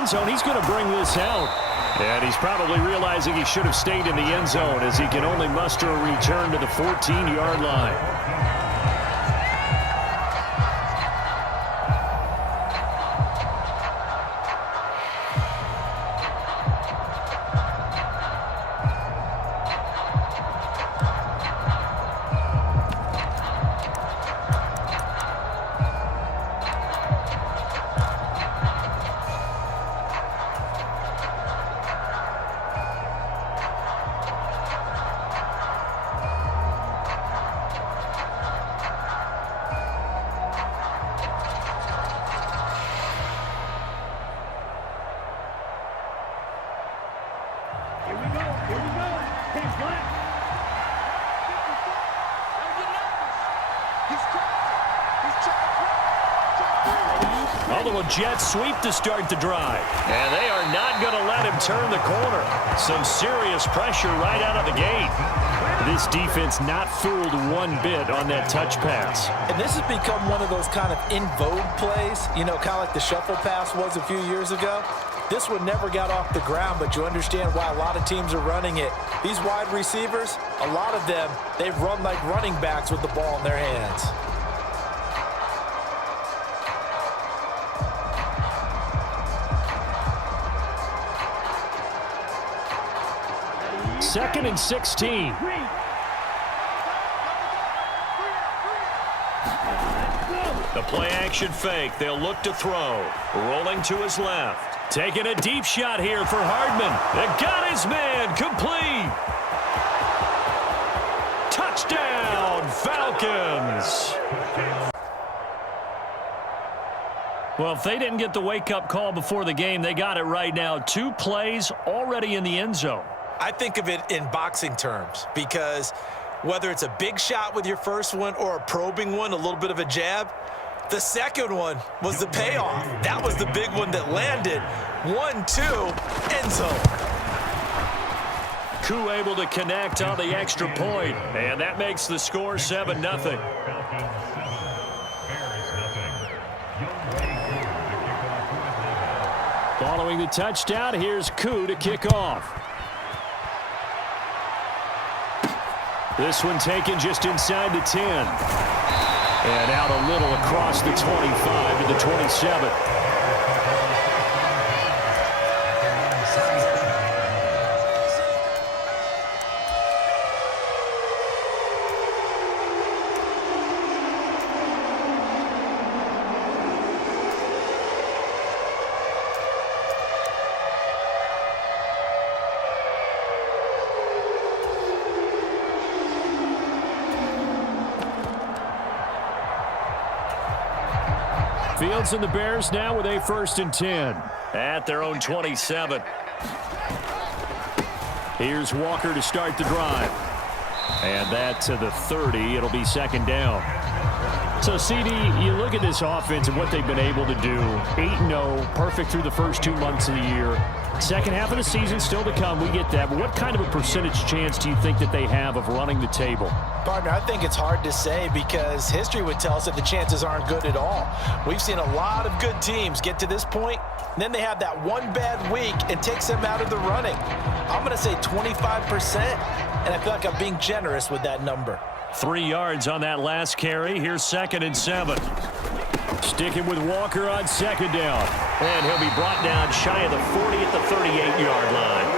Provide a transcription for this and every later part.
end zone. He's going to bring this out. And he's probably realizing he should have stayed in the end zone as he can only muster a return to the 14-yard line. Although a jet sweep to start the drive. And they are not going to let him turn the corner. Some serious pressure right out of the gate. This defense not fooled one bit on that touch pass. And this has become one of those kind of in vogue plays, you know, kind of like the shuffle pass was a few years ago. This one never got off the ground, but you understand why a lot of teams are running it. These wide receivers, a lot of them, they've run like running backs with the ball in their hands. Second and 16. The play-action fake. They'll look to throw. Rolling to his left. Taking a deep shot here for Hardman. They got his man. Complete. Touchdown, Falcons. Well, if they didn't get the wake-up call before the game, they got it right now. 2 plays already in the end zone. I think of it in boxing terms because whether it's a big shot with your first one or a probing one, a little bit of a jab, the second one was the payoff. That was the big one that landed. 1-2, end zone. Koo able to connect on the extra point, and that makes the score 7-0. Following the touchdown, here's Koo to kick off. This one taken just inside the 10. And out a little across the 25 to the 27. Fields and the Bears now with a 1st and 10. At their own 27. Here's Walker to start the drive. And that to the 30. It'll be 2nd down. So, CD, you look at this offense and what they've been able to do. 8-0, perfect through the first 2 months of the year. Second half of the season still to come. We get that. But what kind of a percentage chance do you think that they have of running the table? Partner, I think it's hard to say because history would tell us that the chances aren't good at all. We've seen a lot of good teams get to this point, and then they have that one bad week and takes them out of the running. I'm going to say 25%, and I feel like I'm being generous with that number. 3 yards on that last carry. Here's 2nd and 7. Sticking with Walker on 2nd down. And he'll be brought down shy of the 40 at the 38-yard line.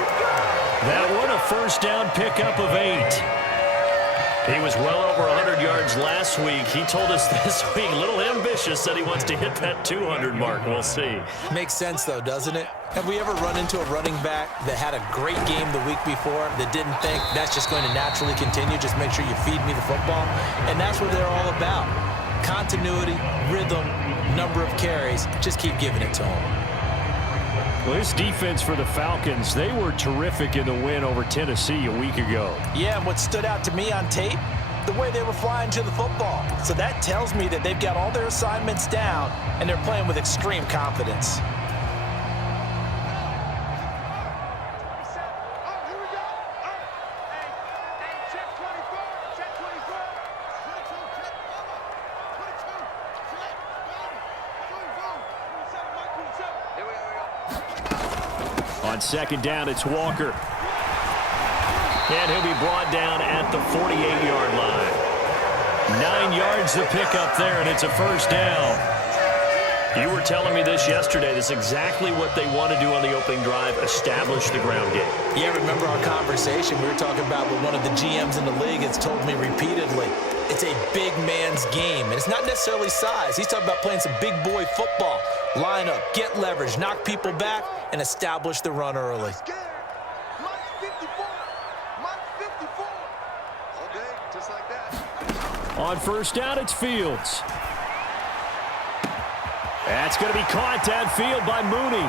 That one a 1st down pickup of 8. He was well over 100 yards last week. He told us this week, a little ambitious, said he wants to hit that 200 mark. We'll see. Makes sense, though, doesn't it? Have we ever run into a running back that had a great game the week before that didn't think that's just going to naturally continue? Just make sure you feed me the football. And that's what they're all about. Continuity, rhythm, number of carries. Just keep giving it to them. Well, this defense for the Falcons, they were terrific in the win over Tennessee a week ago. Yeah, and what stood out to me on tape, the way they were flying to the football. So that tells me that they've got all their assignments down, and they're playing with extreme confidence. On second down, it's Walker. And he'll be brought down at the 48-yard line. 9 yards to pick up there, and it's a first down. You were telling me this yesterday. This is exactly what they want to do on the opening drive, establish the ground game. Yeah, remember our conversation? We were talking about what one of the GMs in the league has told me repeatedly. It's a big man's game, and it's not necessarily size. He's talking about playing some big boy football. Line up, get leverage, knock people back, and establish the run early. On first down, it's Fields. That's going to be caught downfield by Mooney.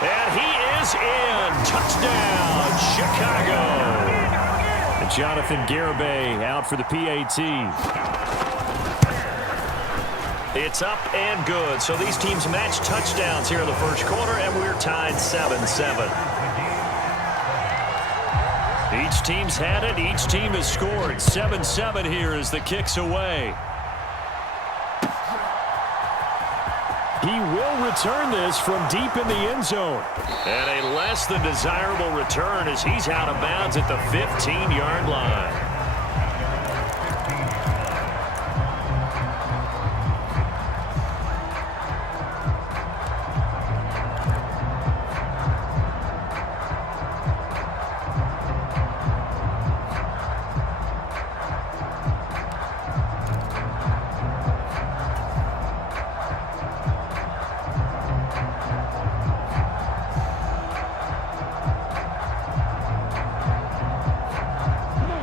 And he is in. Touchdown, Chicago. And Jonathan Garibay out for the PAT. It's up and good. So these teams match touchdowns here in the first quarter, and we're tied 7-7. Each team's had it. Each team has scored. 7-7 here as the kick's away. He will return this from deep in the end zone. And a less than desirable return as he's out of bounds at the 15-yard line.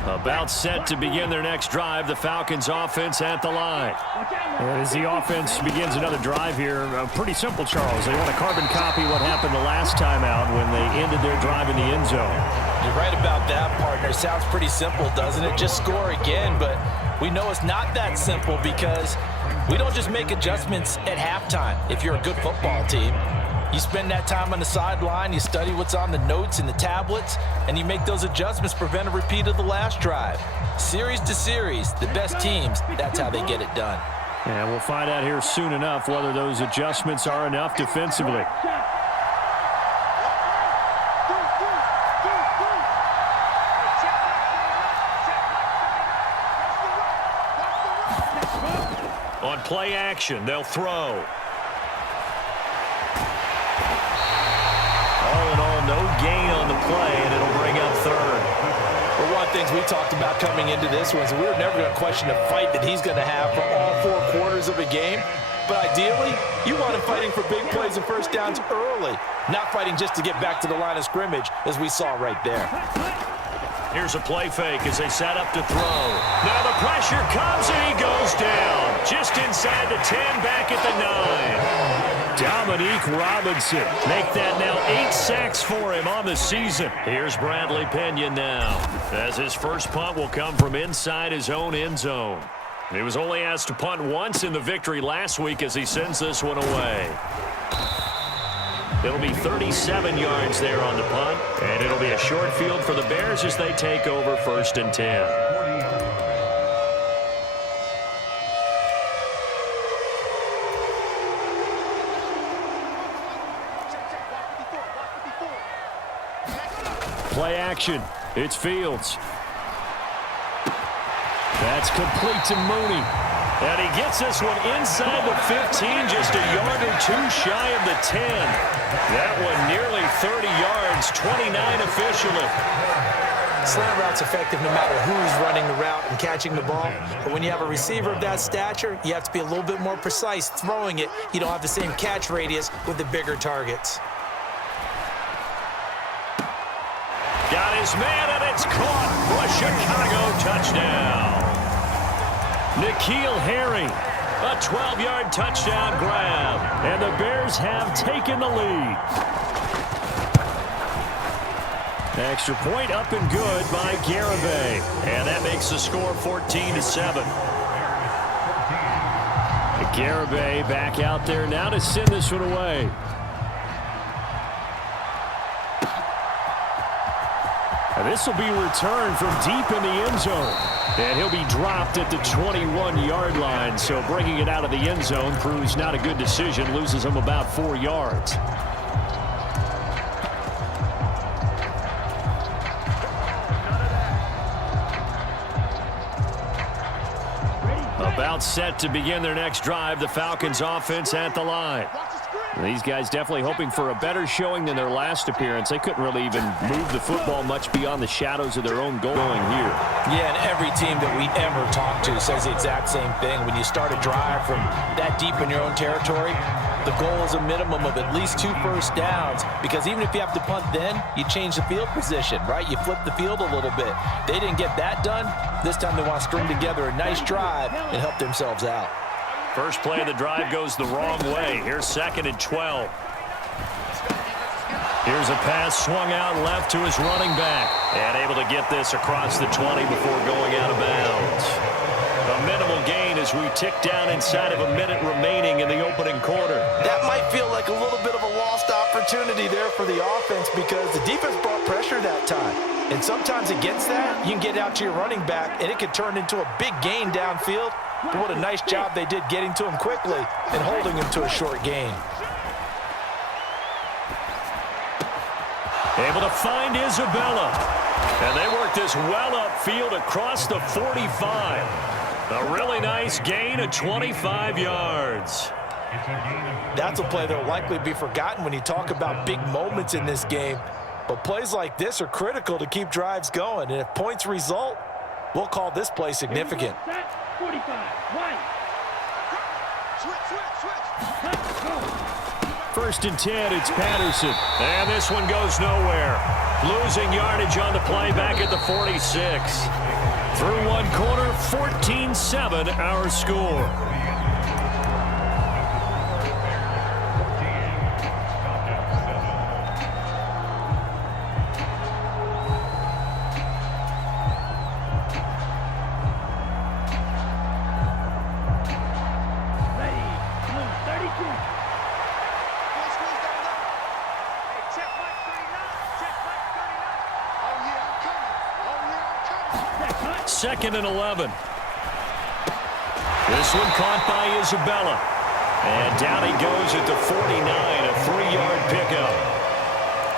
About set to begin their next drive, the Falcons offense at the line. And as the offense begins another drive here, pretty simple, Charles. They want to carbon copy what happened the last time out when they ended their drive in the end zone. You're right about that, partner. Sounds pretty simple, doesn't it? Just score again, but we know it's not that simple because we don't just make adjustments at halftime if you're a good football team. You spend that time on the sideline, you study what's on the notes and the tablets, and you make those adjustments to prevent a repeat of the last drive. Series to series, the best teams, that's how they get it done. And we'll find out here soon enough whether those adjustments are enough defensively. On play action, they'll throw. All in all, no gain on the play, and it'll bring up third. Well, one of the things we talked about coming into this was we were never going to question the fight that he's going to have for all 4 quarters of a game. But ideally, you want him fighting for big plays and first downs early, not fighting just to get back to the line of scrimmage, as we saw right there. Here's a play fake as they set up to throw. Now the pressure comes, and he goes down. Just inside the 10, back at the 9. Dominique Robinson. Make that now 8 sacks for him on the season. Here's Bradley Pinion now, as his first punt will come from inside his own end zone. He was only asked to punt once in the victory last week as he sends this one away. It'll be 37 yards there on the punt, and it'll be a short field for the Bears as they take over 1st and 10. Play action. It's Fields. That's complete to Mooney. And he gets this one inside the 15, just a yard or 2 shy of the 10. That one nearly 30 yards, 29 officially. Slant route's effective no matter who's running the route and catching the ball. But when you have a receiver of that stature, you have to be a little bit more precise throwing it. You don't have the same catch radius with the bigger targets. Got his man, and it's caught for a Chicago touchdown. N'Keal Harry, A 12-yard touchdown grab. and the Bears have taken the lead. Extra point up and good by Garibay. And that makes the score 14-7. Garibay back out there now to send this one away. And this will be returned from deep in the end zone. And he'll be dropped at the 21-yard line. So bringing it out of the end zone proves not a good decision. Loses him about 4 yards. about set to begin their next drive. The Falcons offense at the line. These guys definitely hoping for a better showing than their last appearance. They couldn't really even move the football much beyond the shadows of their own goal going here. Yeah, and every team that we ever talk to says the exact same thing. When you start a drive from that deep in your own territory, the goal is a minimum of at least 2 first downs, because even if you have to punt then, you change the field position, right? You flip the field a little bit. They didn't get that done. This time they want to string together a nice drive and help themselves out. First play of the drive goes the wrong way. Here's 2nd and 12. Here's a pass swung out left to his running back. And able to get this across the 20 before going out of bounds. A minimal gain as we tick down inside of a minute remaining in the opening quarter. That might feel like a little bit of a lost opportunity there for the offense, because the defense brought pressure that time. And sometimes against that, you can get out to your running back, and it could turn into a big gain downfield. But what a nice job they did getting to him quickly and holding him to a short gain. Able to find Isabella. And they work this well upfield across the 45. A really nice gain of 25 yards. That's a play that will likely be forgotten when you talk about big moments in this game. But plays like this are critical to keep drives going. And if points result, we'll call this play significant. 45, right. First and 10, it's Patterson. And this one goes nowhere. Losing yardage on the play back at the 46. Through one quarter, 14-7 our score. Second and 11. This one caught by Isabella. And down he goes at the 49, a 3-yard pickup.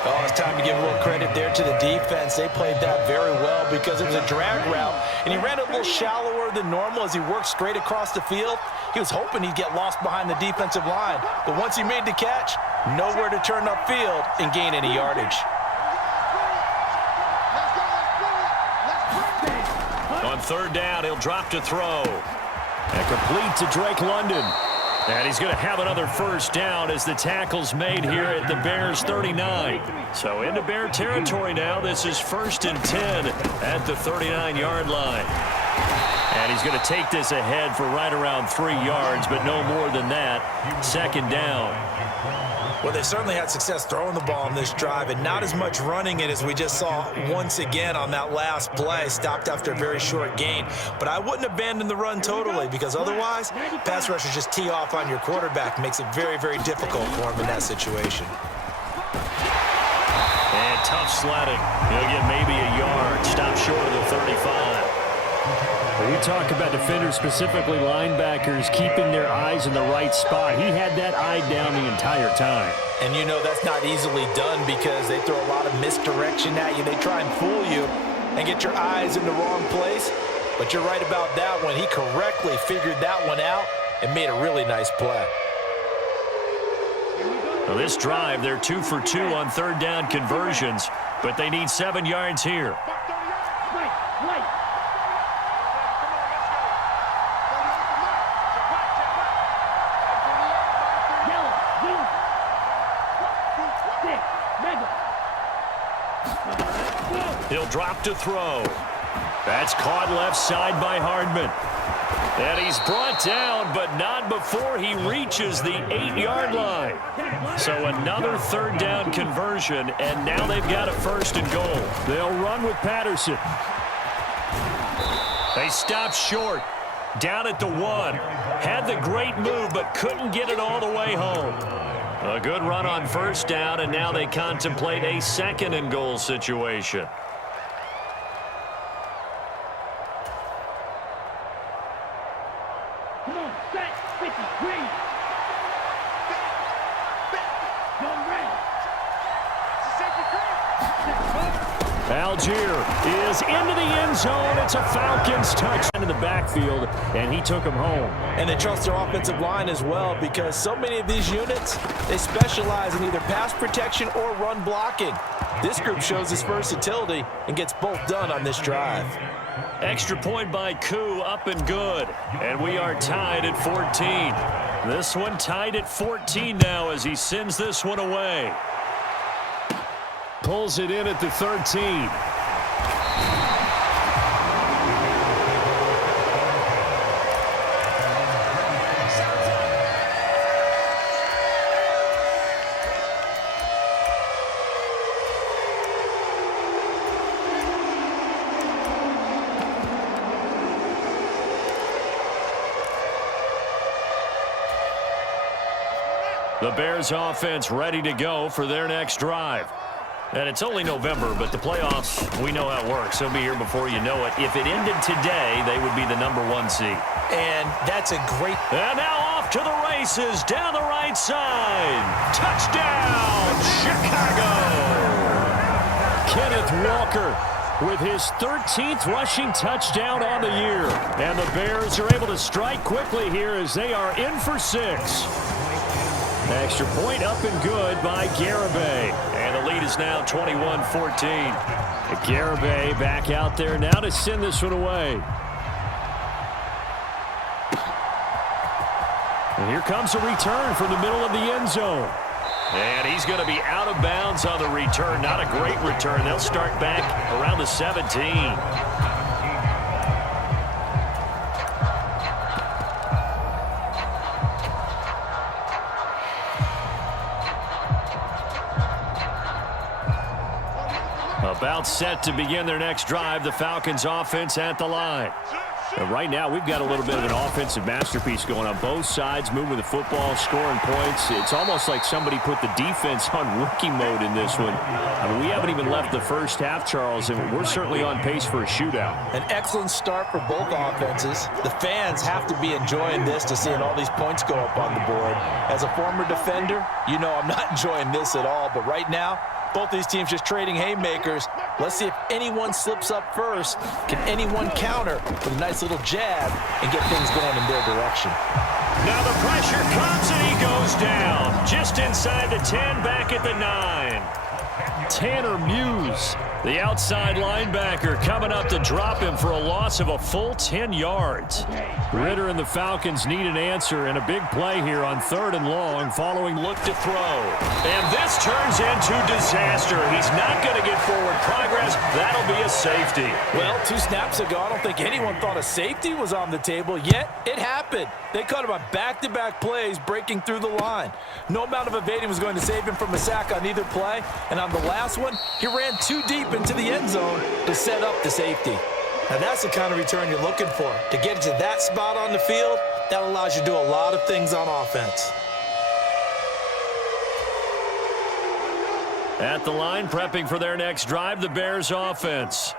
Oh, it's time to give a little credit there to the defense. They played that very well because it was a drag route, and he ran a little shallower than normal as he worked straight across the field. He was hoping he'd get lost behind the defensive line, but once he made the catch, nowhere to turn upfield and gain any yardage. On third down, he'll drop to throw. And complete to Drake London. And he's going to have another first down as the tackle's made here at the Bears 39. So into Bear territory now. This is 1st and 10 at the 39-yard line. And he's going to take this ahead for right around 3 yards, but no more than that. 2nd down. Well, they certainly had success throwing the ball on this drive, and not as much running it as we just saw once again on that last play. Stopped after a very short gain. But I wouldn't abandon the run totally, because otherwise, pass rushers just tee off on your quarterback. Makes it very, very difficult for him in that situation. And tough sledding. He'll get maybe a yard. Stop short of the 35. When you talk about defenders, specifically linebackers, keeping their eyes in the right spot, he had that eye down the entire time. And you know that's not easily done because they throw a lot of misdirection at you. They try and fool you and get your eyes in the wrong place. But you're right about that one. He correctly figured that one out and made a really nice play. Well, this drive, they're 2 for 2 on third down conversions, but they need 7 yards here. He'll drop to throw. That's caught left side by Hardman. And he's brought down, but not before he reaches the 8-yard line. So another third down conversion, and now they've got a 1st and goal. They'll run with Patterson. They stop short. Down at the 1. Had the great move, but couldn't get it all the way home. A good run on first down, and now they contemplate a 2nd and goal situation. Come on, set, 53. Go red. Algier is into the end zone. It's a Falcons touchdown in the backfield, and he took him home. And they trust their offensive line as well, because so many of these units, they specialize in either pass protection or run blocking. This group shows its versatility and gets both done on this drive. Extra point by Koo, up and good. And we are tied at 14. This one tied at 14 now as he sends this one away. Pulls it in at the 13. The Bears offense ready to go for their next drive. And it's only November, but the playoffs, we know how it works. They'll be here before you know it. If it ended today, they would be the #1 seed. And that's a great... And now off to the races, down the right side. Touchdown, Chicago! Kenneth Walker with his 13th rushing touchdown on the year. And the Bears are able to strike quickly here as they are in for 6. Extra point up and good by Garibay. And the lead is now 21-14. Garibay back out there now to send this one away. And here comes a return from the middle of the end zone. And he's going to be out of bounds on the return. Not a great return. They'll start back around the 17. About set to begin their next drive, the Falcons offense at the line. And right now, we've got a little bit of an offensive masterpiece going on both sides, moving the football, scoring points. It's almost like somebody put the defense on rookie mode in this one. I mean, we haven't even left the first half, Charles, and we're certainly on pace for a shootout. An excellent start for both offenses. The fans have to be enjoying this to seeing all these points go up on the board. As a former defender, you know I'm not enjoying this at all, but right now, both these teams just trading haymakers. Let's see if anyone slips up first. Can anyone counter with a nice little jab and get things going in their direction? Now the pressure comes and he goes down. Just inside the 10, back at the 9. Tanner Muse, the outside linebacker, coming up to drop him for a loss of a full 10 yards. Ritter and the Falcons need an answer, and a big play here on 3rd and long following Look to throw. And this turns into disaster. He's not going to get forward progress. That'll be a safety. Well, 2 snaps ago, I don't think anyone thought a safety was on the table, yet it happened. They caught him on back-to-back plays breaking through the line. No amount of evading was going to save him from a sack on either play, and on the last one, he ran too deep into the end zone to set up the safety. Now that's the kind of return you're looking for. To get into that spot on the field, that allows you to do a lot of things on offense. At the line, prepping for their next drive, the Bears offense.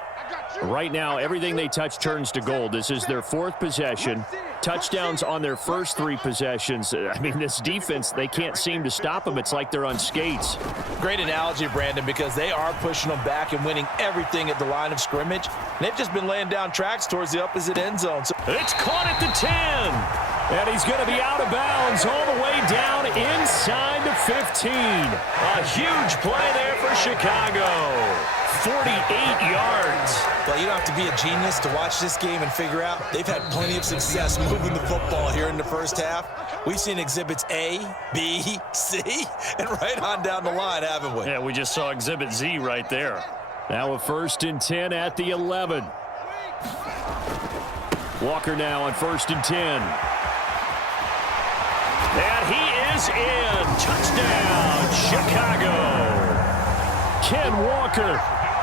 Right now, everything they touch turns to gold. This is their 4th possession. Touchdowns on their first 3 possessions. I mean, this defense, they can't seem to stop them. It's like they're on skates. Great analogy, Brandon, because they are pushing them back and winning everything at the line of scrimmage. They've just been laying down tracks towards the opposite end zone. So it's caught at the 10. And he's going to be out of bounds all the way down inside the 15. A huge play there for Chicago. 48 yards. Well, you don't have to be a genius to watch this game and figure out they've had plenty of success moving the football here in the first half. We've seen exhibits A, B, C, and right on down the line, haven't we? Yeah, we just saw exhibit Z right there. Now a 1st and 10 at the 11. Walker now on 1st and 10. And he is in. Touchdown, Chicago. Ken Walker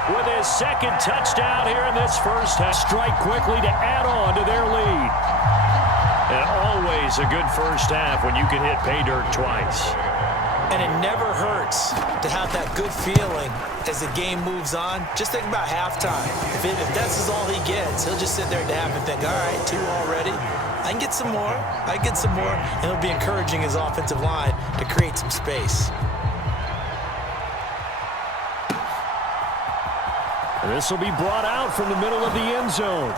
with his 2nd touchdown here in this first half. Strike quickly to add on to their lead. And always a good first half when you can hit pay dirt twice. And it never hurts to have that good feeling as the game moves on. Just think about halftime. If that's all he gets, he'll just sit there at half and think, all right, 2 already. I can get some more. I can get some more. And it'll be encouraging his offensive line to create some space. This will be brought out from the middle of the end zone.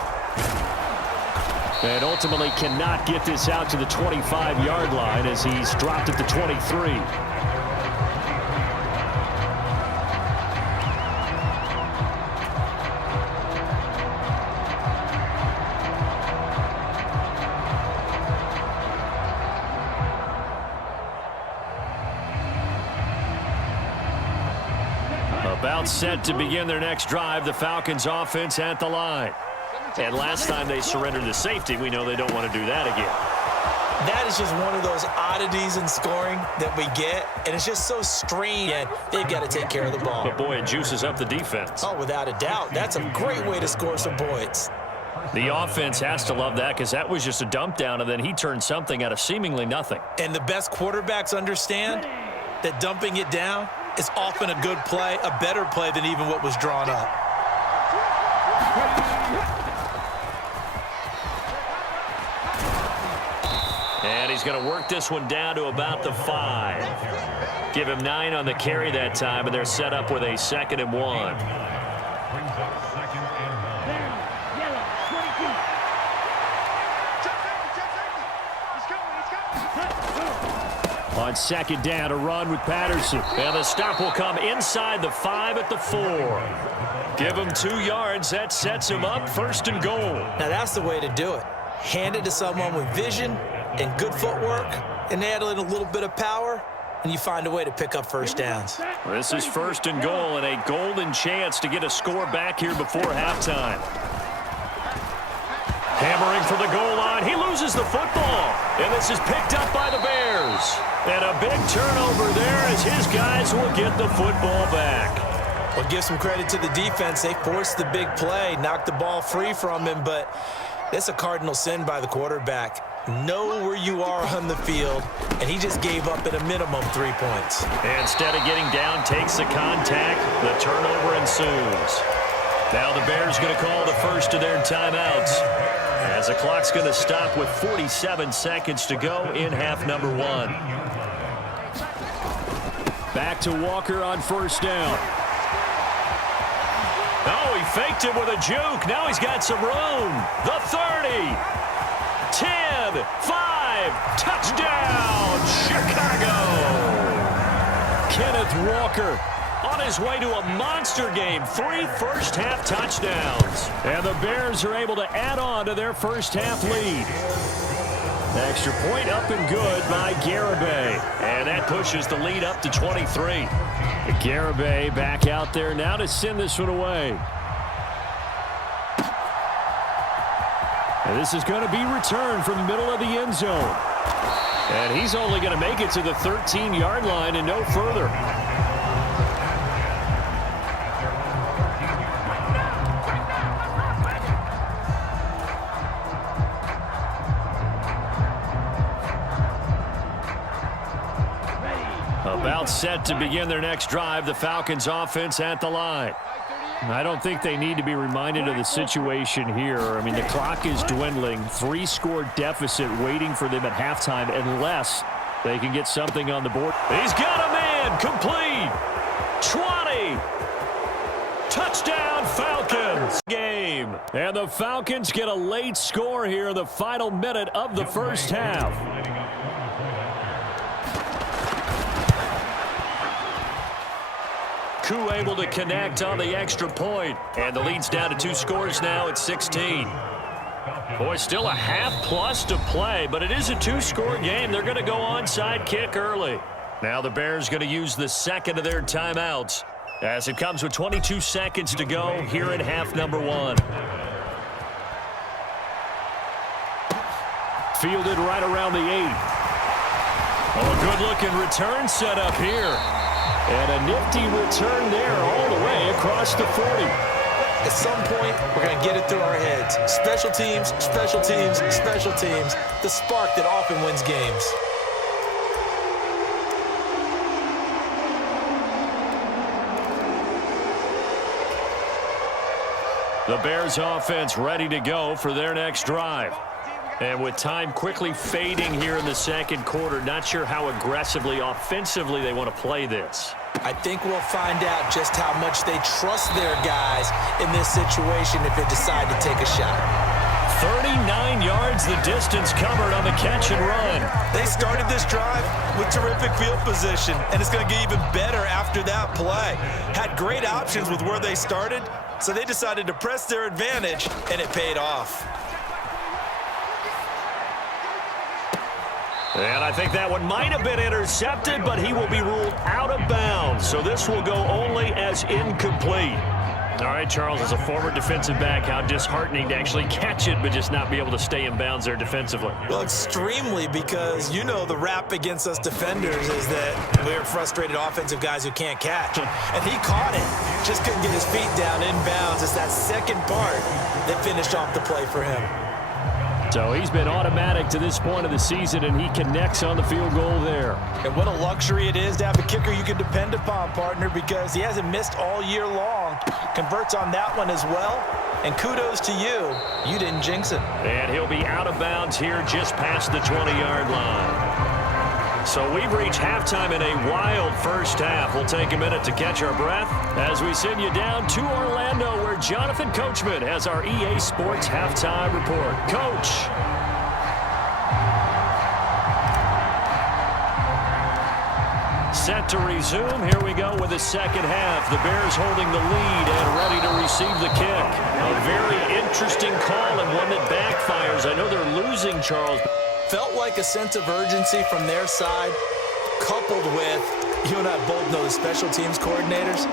And ultimately cannot get this out to the 25-yard line as he's dropped at the 23. About set to begin their next drive, the Falcons offense at the line. And last time they surrendered the safety, we know they don't want to do that again. That is just one of those oddities in scoring that we get, and it's just so strange, and they've got to take care of the ball. But boy, it juices up the defense. Oh, without a doubt. That's a great way to score some points. The offense has to love that because that was just a dump down, and then he turned something out of seemingly nothing. And the best quarterbacks understand that dumping it down is often a good play, a better play than even what was drawn up. And he's going to work this one down to about the 5. Give him 9 on the carry that time, and they're set up with a 2nd and 1. On 2nd down, a run with Patterson. And the stop will come inside the 5 at the 4. Give him 2 yards. That sets him up 1st and goal. Now, that's the way to do it. Hand it to someone with vision and good footwork, and add in a little bit of power, and you find a way to pick up first downs. This is 1st and goal, and a golden chance to get a score back here before halftime. Hammering for the goal line. He loses the football. And this is picked up by the Bears. And a big turnover there as his guys will get the football back. Well, give some credit to the defense. They forced the big play, knocked the ball free from him, but it's a cardinal sin by the quarterback. Know where you are on the field, and he just gave up at a minimum 3 points. Instead of getting down, takes the contact. The turnover ensues. Now the Bears going to call the first of their timeouts, as the clock's going to stop with 47 seconds to go in half number 1. Back to Walker on 1st down. Oh, he faked him with a juke. Now he's got some room. The 30, 10, 5, touchdown, Chicago. Kenneth Walker on his way to a monster game. 3 first-half touchdowns. And the Bears are able to add on to their first-half lead. Extra point up and good by Garibay. And that pushes the lead up to 23. Garibay back out there now to send this one away. And this is going to be returned from the middle of the end zone. And he's only going to make it to the 13-yard line and no further. About set to begin their next drive, the Falcons offense at the line. I don't think they need to be reminded of the situation here. I mean, the clock is dwindling. 3-score deficit waiting for them at halftime unless they can get something on the board. He's got a man. Complete. 20. Touchdown, Falcons. Game. And the Falcons get a late score here in the final minute of the first half. Koo able to connect on the extra point. And the lead's down to 2 scores now at 16. Boy, still a half-plus to play, but it is a 2-score game. They're going to go onside kick early. Now the Bears going to use the second of their timeouts as it comes with 22 seconds to go here in half number 1. Fielded right around the 8. Oh, a good-looking return set up here. And a nifty return there all the way across the 40. At some point, we're going to get it through our heads. Special teams, special teams, special teams. The spark that often wins games. The Bears offense ready to go for their next drive. And with time quickly fading here in the second quarter, not sure how aggressively, offensively they want to play this. I think we'll find out just how much they trust their guys in this situation if they decide to take a shot. 39 yards the distance covered on the catch and run. They started this drive with terrific field position, and it's going to get even better after that play. Had great options with where they started, so they decided to press their advantage, and it paid off. And I think that one might have been intercepted, but he will be ruled out of bounds. So this will go only as incomplete. All right, Charles, as a former defensive back, how disheartening to actually catch it but just not be able to stay in bounds there defensively. Well, extremely, because you know the rap against us defenders is that we're frustrated offensive guys who can't catch. And he caught it, just couldn't get his feet down in bounds. It's that second part that finished off the play for him. So he's been automatic to this point of the season, and he connects on the field goal there. And what a luxury it is to have a kicker you can depend upon, partner, because he hasn't missed all year long. Converts on that one as well. And kudos to you. You didn't jinx it. And he'll be out of bounds here just past the 20-yard line. So we've reached halftime in a wild first half. We'll take a minute to catch our breath as we send you down to Orlando, where Jonathan Coachman has our EA Sports halftime report. Coach. Set to resume. Here we go with the second half. The Bears holding the lead and ready to receive the kick. A very interesting call and one that backfires. I know they're losing, Charles. Felt like a sense of urgency from their side, coupled with, you and I both know the special teams coordinators,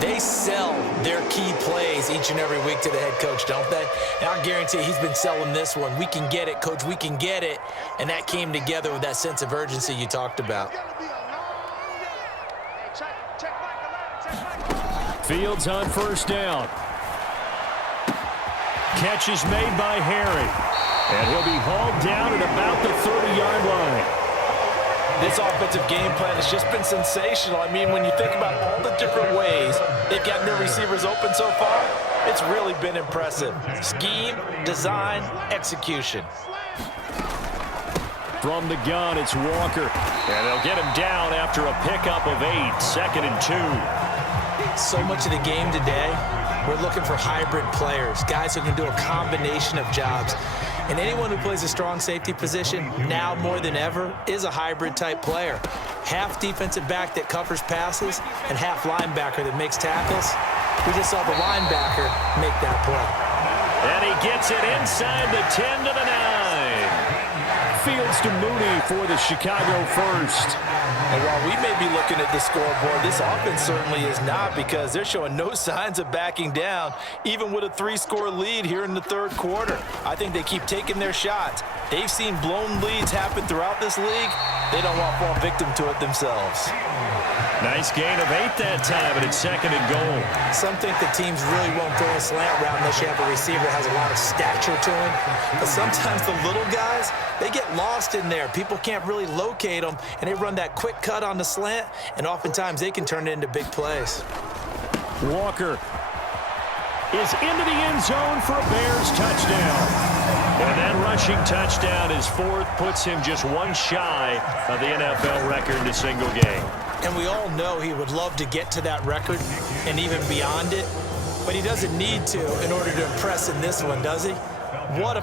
they sell their key plays each and every week to the head coach, don't they? And I guarantee he's been selling this one. We can get it, coach, we can get it. And that came together with that sense of urgency you talked about. Fields on first down. Catch is made by Harry. And he'll be hauled down at about the 30-yard line. This offensive game plan has just been sensational. I mean, when you think about all the different ways they've gotten their receivers open so far, it's really been impressive. Scheme, design, execution. From the gun, it's Walker. And they'll get him down after a pickup of 8, 2nd and 2. So much of the game today, we're looking for hybrid players, guys who can do a combination of jobs. And anyone who plays a strong safety position, now more than ever, is a hybrid-type player. Half defensive back that covers passes and half linebacker that makes tackles. We just saw the linebacker make that play. And he gets it inside the 10 to the 9. Fields to Mooney for the Chicago first. And while we may be looking at the scoreboard, this offense certainly is not, because they're showing no signs of backing down, even with a 3-score lead here in the third quarter. I think they keep taking their shots. They've seen blown leads happen throughout this league. They don't want to fall victim to it themselves. Nice gain of 8 that time, and it's 2nd and goal. Some think the teams really won't throw a slant route unless you have a receiver that has a lot of stature to him. But sometimes the little guys, they get lost in there. People can't really locate them, and they run that quick cut on the slant, and oftentimes they can turn it into big plays. Walker is into the end zone for a Bears touchdown. And that rushing touchdown, his 4th, puts him just one shy of the NFL record in a single game. And we all know he would love to get to that record and even beyond it, but he doesn't need to in order to impress in this one, does he? What a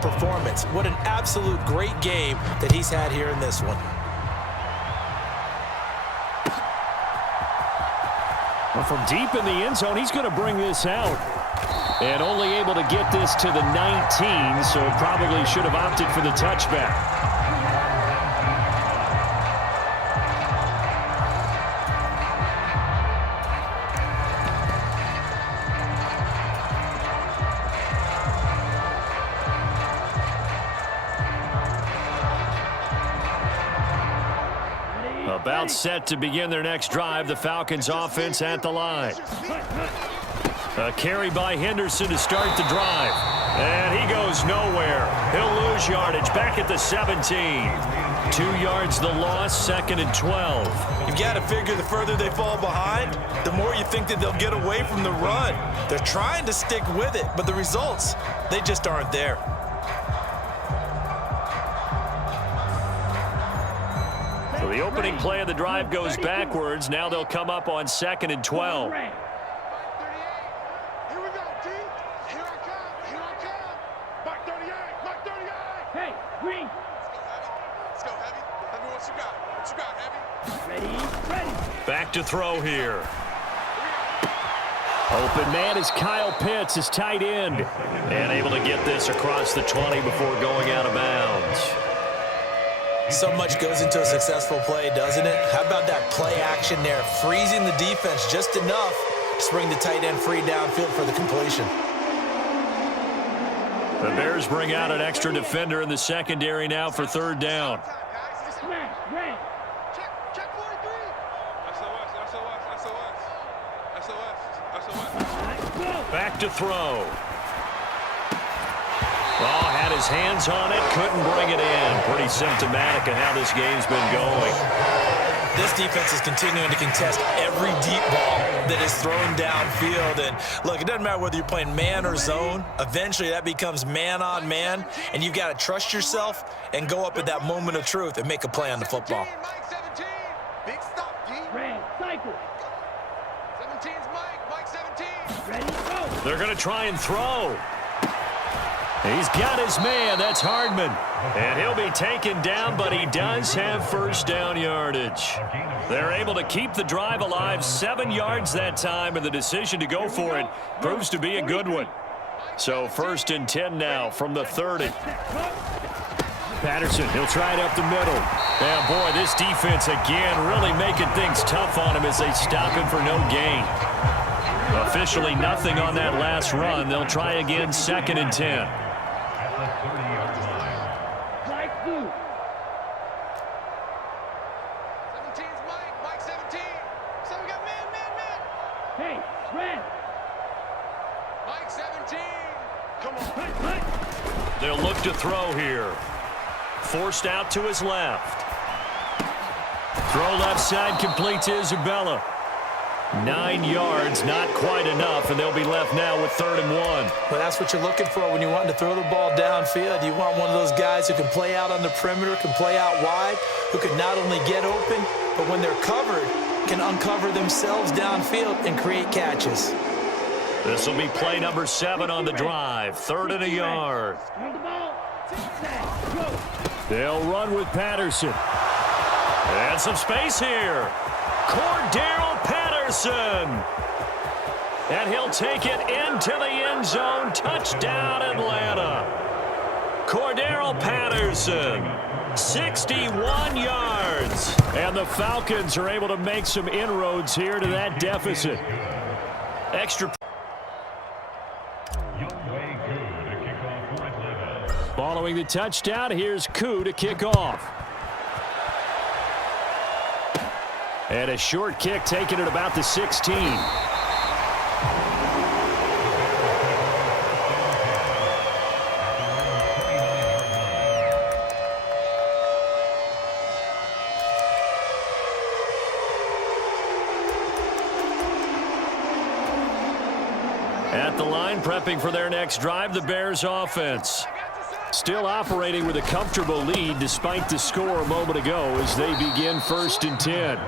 performance. What an absolute great game that he's had here in this one. Well, from deep in the end zone, he's going to bring this out. And only able to get this to the 19, so probably should have opted for the touchback. About set to begin their next drive, the Falcons offense at the line. A carry by Henderson to start the drive. And he goes nowhere. He'll lose yardage back at the 17. 2 yards the loss, 2nd and 12. You've got to figure the further they fall behind, the more you think that they'll get away from the run. They're trying to stick with it, but the results, they just aren't there. So the opening play of the drive goes backwards. Now they'll come up on 2nd and 12. Here we go, D. Here I come. Here I come. Mark 38. Mark 38. Hey, green. Let's go, Heavy. Heavy, what you got? What you got, Heavy? Ready. Back to throw here. Open man is Kyle Pitts, his tight end. And able to get this across the 20 before going out of bounds. So much goes into a successful play, doesn't it? How about that play action there, freezing the defense just enough to bring the tight end free downfield for the completion. The Bears bring out an extra defender in the secondary now for 3rd down. Smash. Red. Check 43. SOS. Back to throw. Oh, had his hands on it, couldn't bring it in. Pretty symptomatic of how this game's been going. This defense is continuing to contest every deep ball that is thrown downfield. And look, it doesn't matter whether you're playing man or zone. Eventually, that becomes man on man. And you've got to trust yourself and go up at that moment of truth and make a play on the football. Mike 17. Big stop, D. Red. Cycle. 17's Mike 17. Ready, go. They're going to try and throw. He's got his man. That's Hardman. And he'll be taken down, but he does have 1st down yardage. They're able to keep the drive alive, 7 yards that time, and the decision to go for it proves to be a good one. So 1st and 10 now from the 30. Patterson, he'll try it up the middle. Yeah, boy, this defense again really making things tough on him as they stop him for no gain. Officially nothing on that last run. They'll try again 2nd and 10. Flag blue. 17's Mike 17. So we got man. Hey, red. Mike 17. Come on. Cut. They'll look to throw here. Forced out to his left. Throw left side, complete to Isabella. 9 yards, not quite enough, and they'll be left now with 3rd and 1. Well, that's what you're looking for when you want to throw the ball downfield. You want one of those guys who can play out on the perimeter, can play out wide, who can not only get open, but when they're covered, can uncover themselves downfield and create catches. This will be play number 7 on the drive. 3rd and a yard. Hold the ball. Set. Go. They'll run with Patterson. And some space here. Cordero Patterson. And he'll take it into the end zone. Touchdown, Atlanta. Cordero Patterson, 61 yards. And the Falcons are able to make some inroads here to that deficit. Extra. Following the touchdown, here's Koo to kick off. And a short kick taken at about the 16. At the line, prepping for their next drive, the Bears offense. Still operating with a comfortable lead despite the score a moment ago as they begin 1st and 10.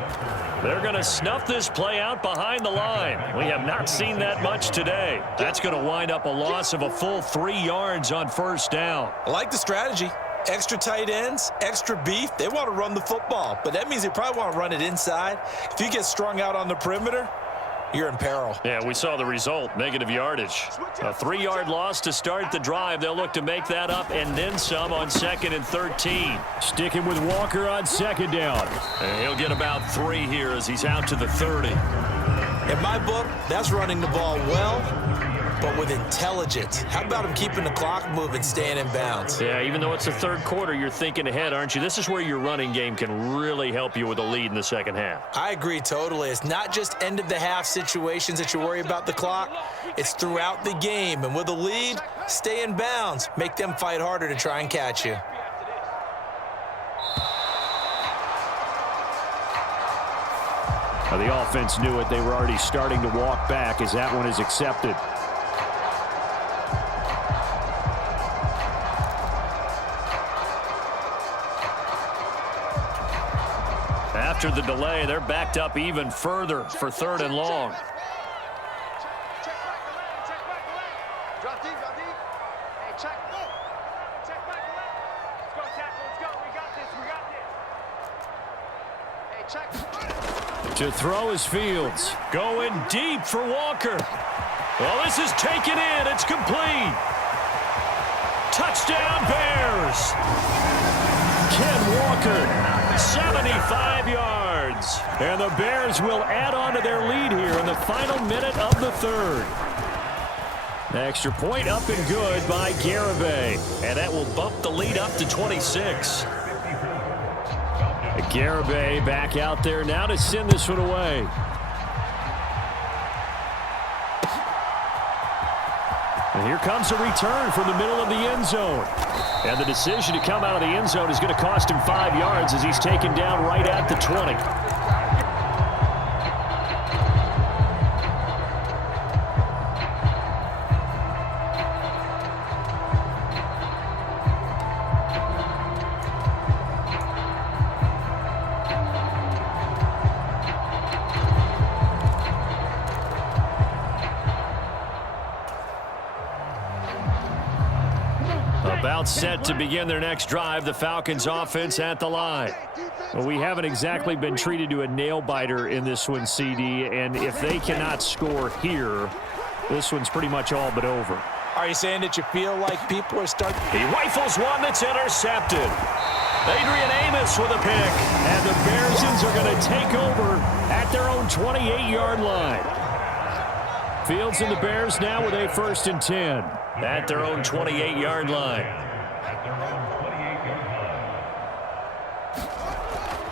They're going to snuff this play out behind the line. We have not seen that much today. That's going to wind up a loss of a full 3 yards on 1st down. I like the strategy. Extra tight ends, extra beef. They want to run the football, but that means they probably want to run it inside. If you get strung out on the perimeter, you're in peril. Yeah, we saw the result, negative yardage. A 3-yard loss to start the drive. They'll look to make that up and then some on 2nd and 13. Sticking with Walker on 2nd down. And he'll get about 3 here as he's out to the 30. In my book, that's running the ball well, but with intelligence. How about him keeping the clock moving, staying in bounds? Yeah, even though it's the 3rd quarter, you're thinking ahead, aren't you? This is where your running game can really help you with a lead in the 2nd half. I agree totally. It's not just end-of-the-half situations that you worry about the clock. It's throughout the game. And with a lead, stay in bounds. Make them fight harder to try and catch you. Well, the offense knew it. They were already starting to walk back as that one is accepted. after the delay. They're backed up even further for 3rd and long. Check back the lane. Check back the lane. Drop deep, drop deep. Hey, check. Go. Check back the lane. Let's go, tackle. Let's go. We got this. We got this. Hey, check. To throw is Fields. Going deep for Walker. Well, this is taken in. It's complete. Touchdown, Bears. Ken Walker, 75 yards. And the Bears will add on to their lead here in the final minute of the 3rd. The extra point up and good by Garibay. And that will bump the lead up to 26. Garibay back out there now to send this one away. And here comes a return from the middle of the end zone. And the decision to come out of the end zone is going to cost him 5 yards as he's taken down right at the 20. About set to begin their next drive, the Falcons offense at the line. Well, we haven't exactly been treated to a nail-biter in this one, CD, and if they cannot score here, this one's pretty much all but over. Are you saying that you feel like people are starting? He rifles one that's intercepted. Adrian Amos with a pick. And the Bearsons are going to take over at their own 28-yard line. Fields and the Bears now with a 1st and 10. At their own 28-yard line.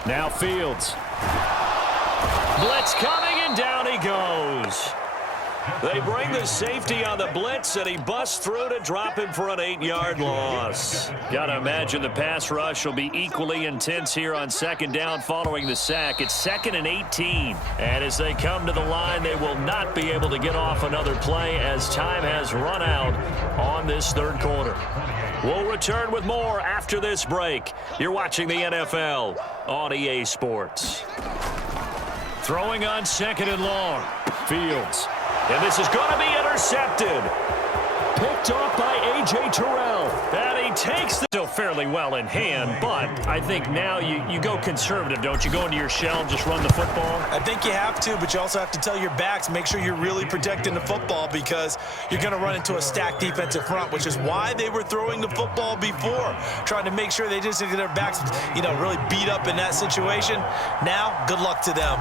Now Fields. Blitz coming, and down he goes. They bring the safety on the blitz, and he busts through to drop him for an 8-yard loss. Got to imagine the pass rush will be equally intense here on 2nd down following the sack. It's 2nd and 18. And as they come to the line, they will not be able to get off another play as time has run out on this 3rd quarter. We'll return with more after this break. You're watching the NFL on EA Sports. Throwing on 2nd and long. Fields. And this is going to be intercepted. Picked off by A.J. Terrell. And he takes the still fairly well in hand, but I think now you go conservative, don't you? Go into your shell and just run the football? I think you have to, but you also have to tell your backs, make sure you're really protecting the football because you're going to run into a stacked defensive front, which is why they were throwing the football before, trying to make sure they just get their backs, really beat up in that situation. Now, good luck to them.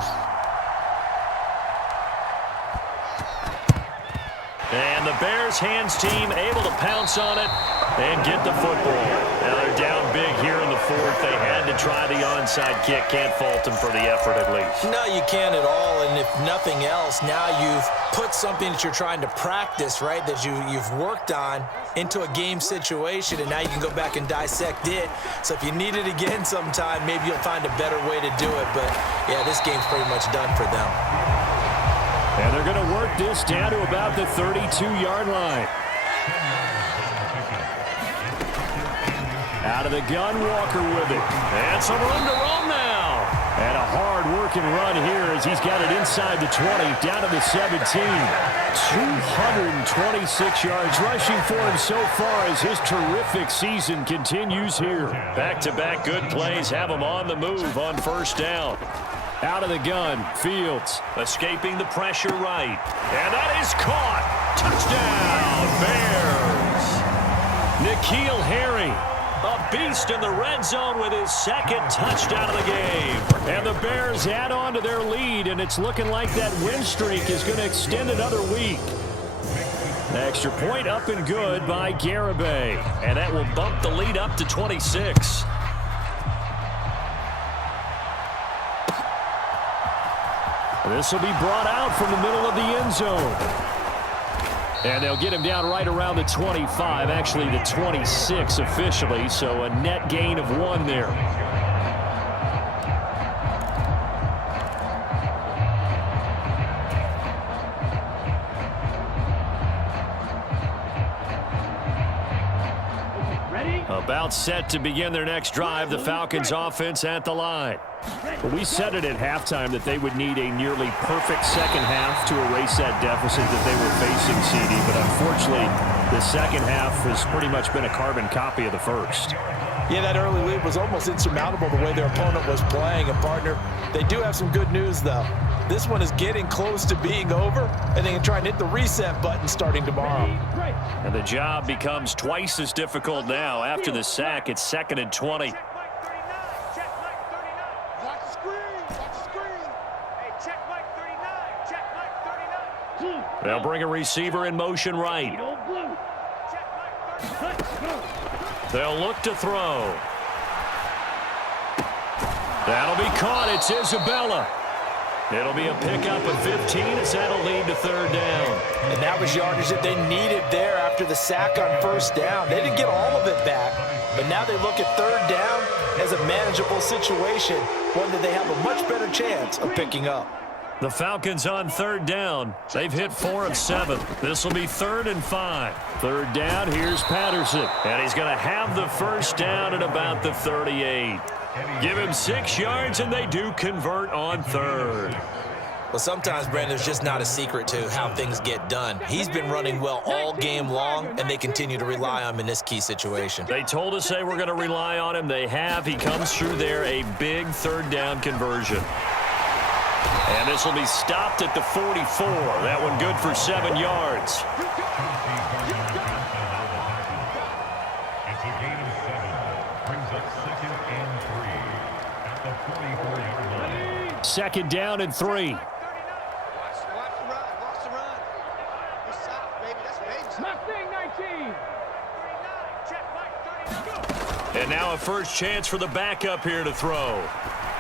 And the Bears hands team able to pounce on it and get the football. Now they're down big here in the 4th. They had to try the onside kick. Can't fault them for the effort at least. No, you can't at all. And if nothing else, now you've put something that you're trying to practice, right, that you've worked on into a game situation, and now you can go back and dissect it. So if you need it again sometime, maybe you'll find a better way to do it. But, yeah, this game's pretty much done for them. And they're going to work this down to about the 32-yard line. Out of the gun, Walker with it. And some room to roam now. And a hard-working run here as he's got it inside the 20, down to the 17. 226 yards rushing for him so far as his terrific season continues here. Back-to-back good plays have him on the move on 1st down. Out of the gun, Fields. Escaping the pressure right. And that is caught. Touchdown, Bears. N'Keal Harry. A beast in the red zone with his 2nd touchdown of the game. And the Bears add on to their lead, and it's looking like that win streak is going to extend another week. The extra point up and good by Garibay. And that will bump the lead up to 26. This will be brought out from the middle of the end zone. And they'll get him down right around the 25, actually the 26 officially, so a net gain of 1 there. Ready? About set to begin their next drive, the Falcons offense at the line. But we said it at halftime that they would need a nearly perfect second half to erase that deficit that they were facing, CD. But unfortunately, the second half has pretty much been a carbon copy of the first. Yeah, that early lead was almost insurmountable the way their opponent was playing. And, partner, they do have some good news, though. This one is getting close to being over, and they can try and hit the reset button starting tomorrow. And the job becomes twice as difficult now. After the sack, it's 2nd and 20. They'll bring a receiver in motion right. They'll look to throw. That'll be caught. It's Isabella. It'll be a pickup of 15 as that'll lead to 3rd down. And that was yardage that they needed there after the sack on 1st down. They didn't get all of it back, but now they look at 3rd down as a manageable situation, one that they have a much better chance of picking up. The Falcons on 3rd down. They've hit 4 of 7. This will be 3rd and 5. 3rd down, here's Patterson. And he's going to have the 1st down at about the 38. Give him 6 yards, and they do convert on 3rd. Well, sometimes, Brandon, there's just not a secret to how things get done. He's been running well all game long, and they continue to rely on him in this key situation. They told us they were going to rely on him. They have. He comes through there, a big 3rd down conversion. And this will be stopped at the 44. That one good for 7 yards. It's a gain of 7. Brings up 2nd and 3 at the 44-yard line. 2nd down and 3. Watch the run. Watch the run. This side, baby. That's baby. Mustang 19. 39. And now a first chance for the backup here to throw.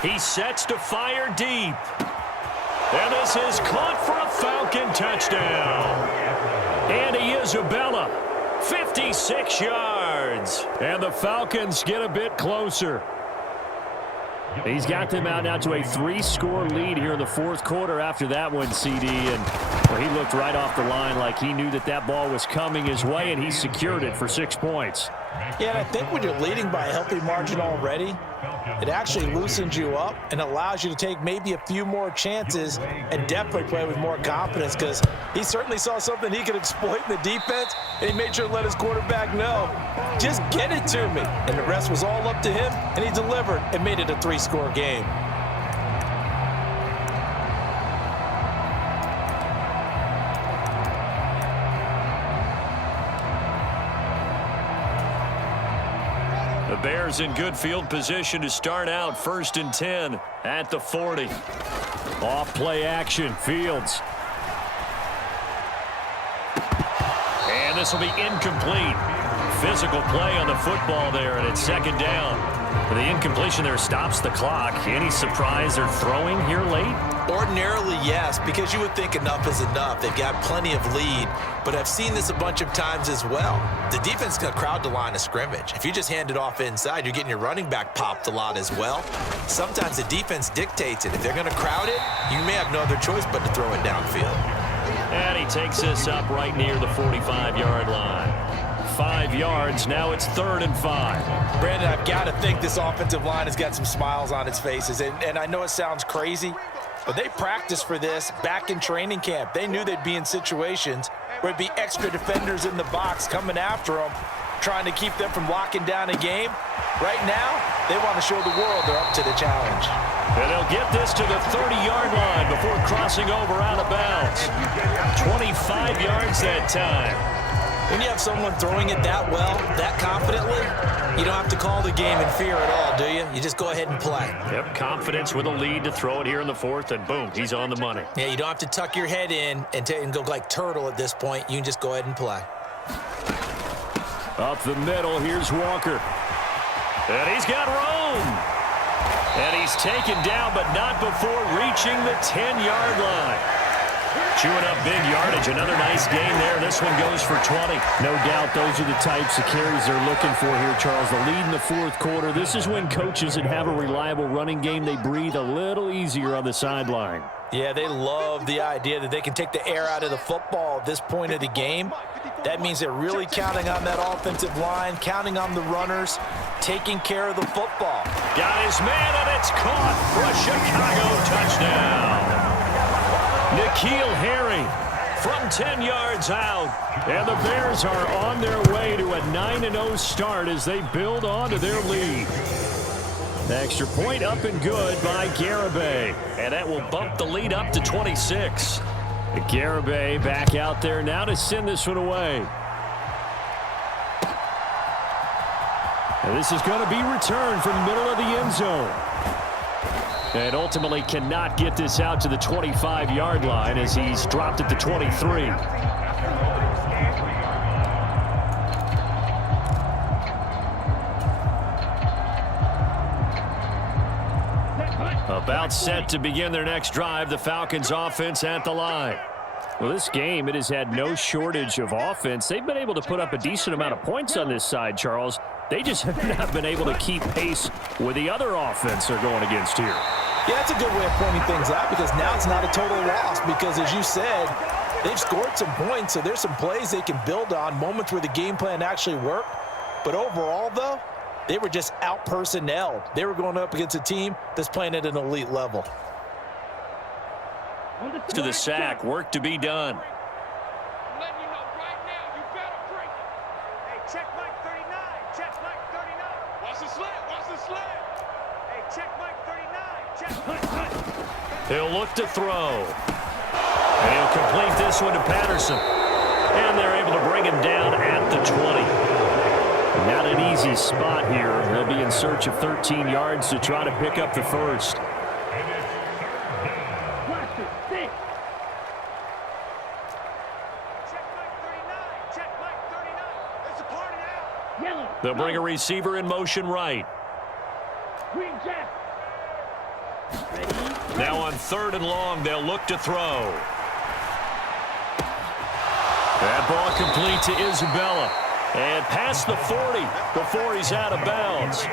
He sets to fire deep. And this is caught for a Falcon touchdown. Andy Isabella, 56 yards. And the Falcons get a bit closer. He's got them out now to a 3-score lead here in the 4th quarter after that one, CD. And well, he looked right off the line like he knew that that ball was coming his way, and he secured it for 6 points. Yeah, and I think when you're leading by a healthy margin already, it actually loosens you up and allows you to take maybe a few more chances and definitely play with more confidence, because he certainly saw something he could exploit in the defense, and he made sure to let his quarterback know, just get it to me. And the rest was all up to him, and he delivered and made it a 3-score game. The Bears in good field position to start out 1st and 10 at the 40. Off play action, Fields. And this will be incomplete. Physical play on the football there, and it's 2nd down. The incompletion there stops the clock. Any surprise they're throwing here late? Ordinarily, yes, because you would think enough is enough. They've got plenty of lead, but I've seen this a bunch of times as well. The defense is going to crowd the line of scrimmage. If you just hand it off inside, you're getting your running back popped a lot as well. Sometimes the defense dictates it. If they're going to crowd it, you may have no other choice but to throw it downfield. And he takes this up right near the 45-yard line. 5 yards, now it's 3rd and 5. Brandon, I've got to think this offensive line has got some smiles on its faces, and I know it sounds crazy, but they practiced for this back in training camp. They knew they'd be in situations where it'd be extra defenders in the box coming after them, trying to keep them from locking down a game. Right now, they want to show the world they're up to the challenge. And they'll get this to the 30-yard line before crossing over out of bounds. 25 yards that time. When you have someone throwing it that well, that confidently, you don't have to call the game in fear at all, do you? You just go ahead and play. Yep, confidence with a lead to throw it here in the 4th, and boom, he's on the money. Yeah, you don't have to tuck your head in and go like turtle at this point. You can just go ahead and play. Up the middle, here's Walker. And he's got room. And he's taken down, but not before reaching the 10-yard line. Chewing up big yardage. Another nice game there. This one goes for 20. No doubt those are the types of carries they're looking for here, Charles. The lead in the 4th quarter. This is when coaches that have a reliable running game, they breathe a little easier on the sideline. Yeah, they love the idea that they can take the air out of the football at this point of the game. That means they're really counting on that offensive line, counting on the runners, taking care of the football. Got his man, and it's caught for a Chicago touchdown. N'Keal Harry from 10 yards out. And the Bears are on their way to a 9-0 start as they build on to their lead. Extra point up and good by Garibay. And that will bump the lead up to 26. Garibay back out there now to send this one away. And this is going to be returned from the middle of the end zone. And ultimately cannot get this out to the 25-yard line as he's dropped at the 23. About set to begin their next drive, the Falcons offense at the line. Well, this game, it has had no shortage of offense. They've been able to put up a decent amount of points on this side, Charles. They just have not been able to keep pace with the other offense they're going against here. Yeah, that's a good way of pointing things out because now it's not a total loss because, as you said, they've scored some points, so there's some plays they can build on, moments where the game plan actually worked. But overall, though, they were just out-personnelled. They were going up against a team that's playing at an elite level. To the sack, work to be done. I'm letting you know right now, you better bring it. Hey, check Mike 39. Check Mike 39. Watch the slant. Watch the slant. Hey, check Mike 39. Check. He'll look to throw. And he'll complete this one to Patterson. And they're able to bring him down at the 20. Not an easy spot here. They'll be in search of 13 yards to try to pick up the first. They'll bring a receiver in motion right. Now on 3rd and long, they'll look to throw. That ball complete to Isabella. And past the 40 before he's out of bounds.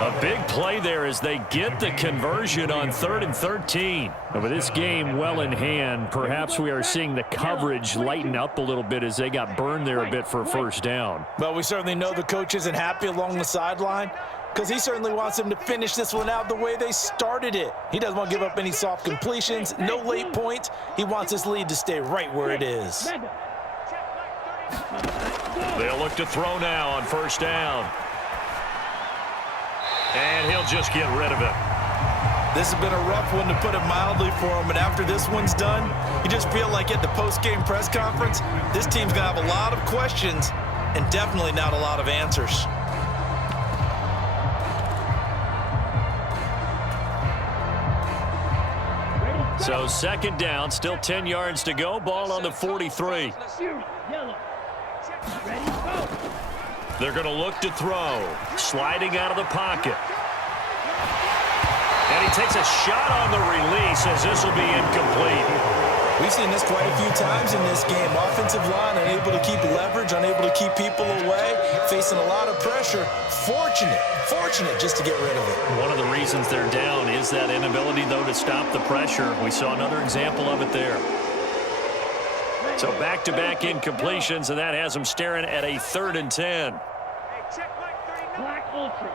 A big play there as they get the conversion on 3rd and 13. And with this game well in hand, perhaps we are seeing the coverage lighten up a little bit as they got burned there a bit for a first down. Well, we certainly know the coach isn't happy along the sideline because he certainly wants them to finish this one out the way they started it. He doesn't want to give up any soft completions, no late points. He wants his lead to stay right where it is. They'll look to throw now on 1st down. And he'll just get rid of it. This has been a rough one, to put it mildly, for him. And after this one's done, you just feel like at the post-game press conference, this team's going to have a lot of questions and definitely not a lot of answers. So 2nd down, still 10 yards to go. Ball on the 43. They're going to look to throw. Sliding out of the pocket. And he takes a shot on the release as this will be incomplete. We've seen this quite a few times in this game. Offensive line unable to keep leverage, unable to keep people away, facing a lot of pressure. Fortunate just to get rid of it. One of the reasons they're down is that inability, though, to stop the pressure. We saw another example of it there. So back-to-back incompletions, and that has them staring at a 3rd and 10. Hey, check Mike 39. Black Ultra.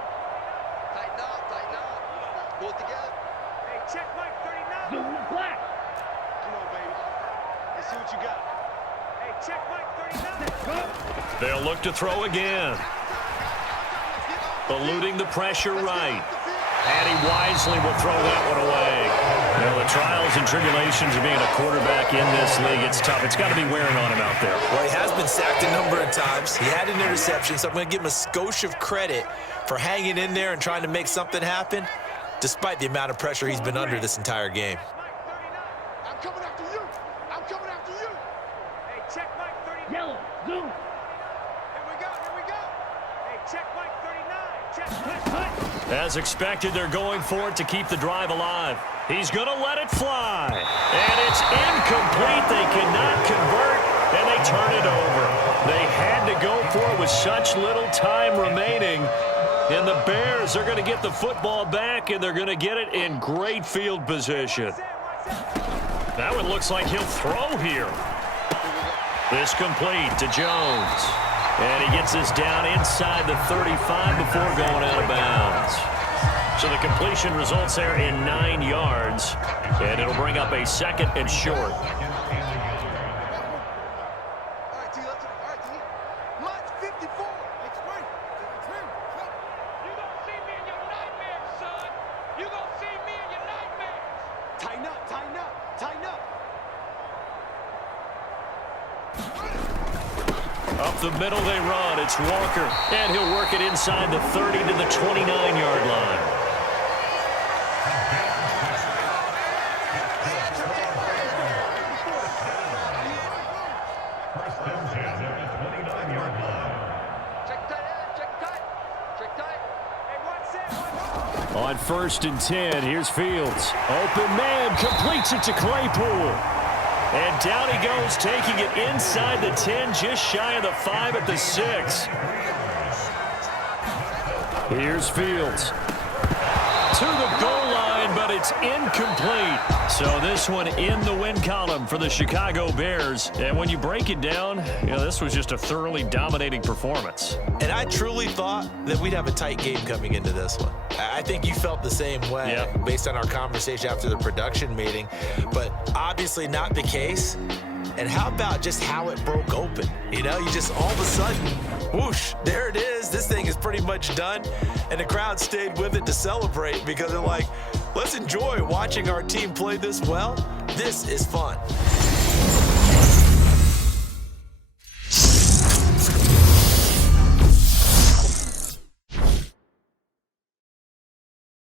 Tighten up. Pull it together. Hey, check Mike 39. Zoom black. Come on, baby. Let's see what you got. Hey, check Mike 39. They'll look to throw again. Eluding the pressure right. And he wisely will throw that one away. Well, the trials and tribulations of being a quarterback in this league, it's tough. It's got to be wearing on him out there. Well, he has been sacked a number of times. He had an interception, so I'm going to give him a skosh of credit for hanging in there and trying to make something happen, despite the amount of pressure he's been under this entire game. I'm coming after you. I'm coming after you. Hey, check Mike 39. Yellow. Zoom. Here we go. Hey, check Mike 39. Check. As expected, they're going for it to keep the drive alive. He's going to let it fly. And it's incomplete. They cannot convert, and they turn it over. They had to go for it with such little time remaining. And the Bears are going to get the football back, and they're going to get it in great field position. That one looks like he'll throw here. This complete to Jones. And he gets this down inside the 35 before going out of bounds. So the completion results there in 9 yards. And it'll bring up a 2nd and short. Up the middle they run. It's Walker. And he'll work it inside the 30 to the 29-yard line. On 1st and 10, here's Fields. Open man, completes it to Claypool. And down he goes, taking it inside the 10, just shy of the 5 at the 6. Here's Fields. To the goal line, but it's incomplete. So this one in the win column for the Chicago Bears. And when you break it down, this was just a thoroughly dominating performance. And I truly thought that we'd have a tight game coming into this one. I think you felt the same way based on our conversation after the production meeting, but obviously not the case. And how about just how it broke open? You just all of a sudden, whoosh, there it is. This thing is pretty much done. And the crowd stayed with it to celebrate because they're like, let's enjoy watching our team play this well. This is fun.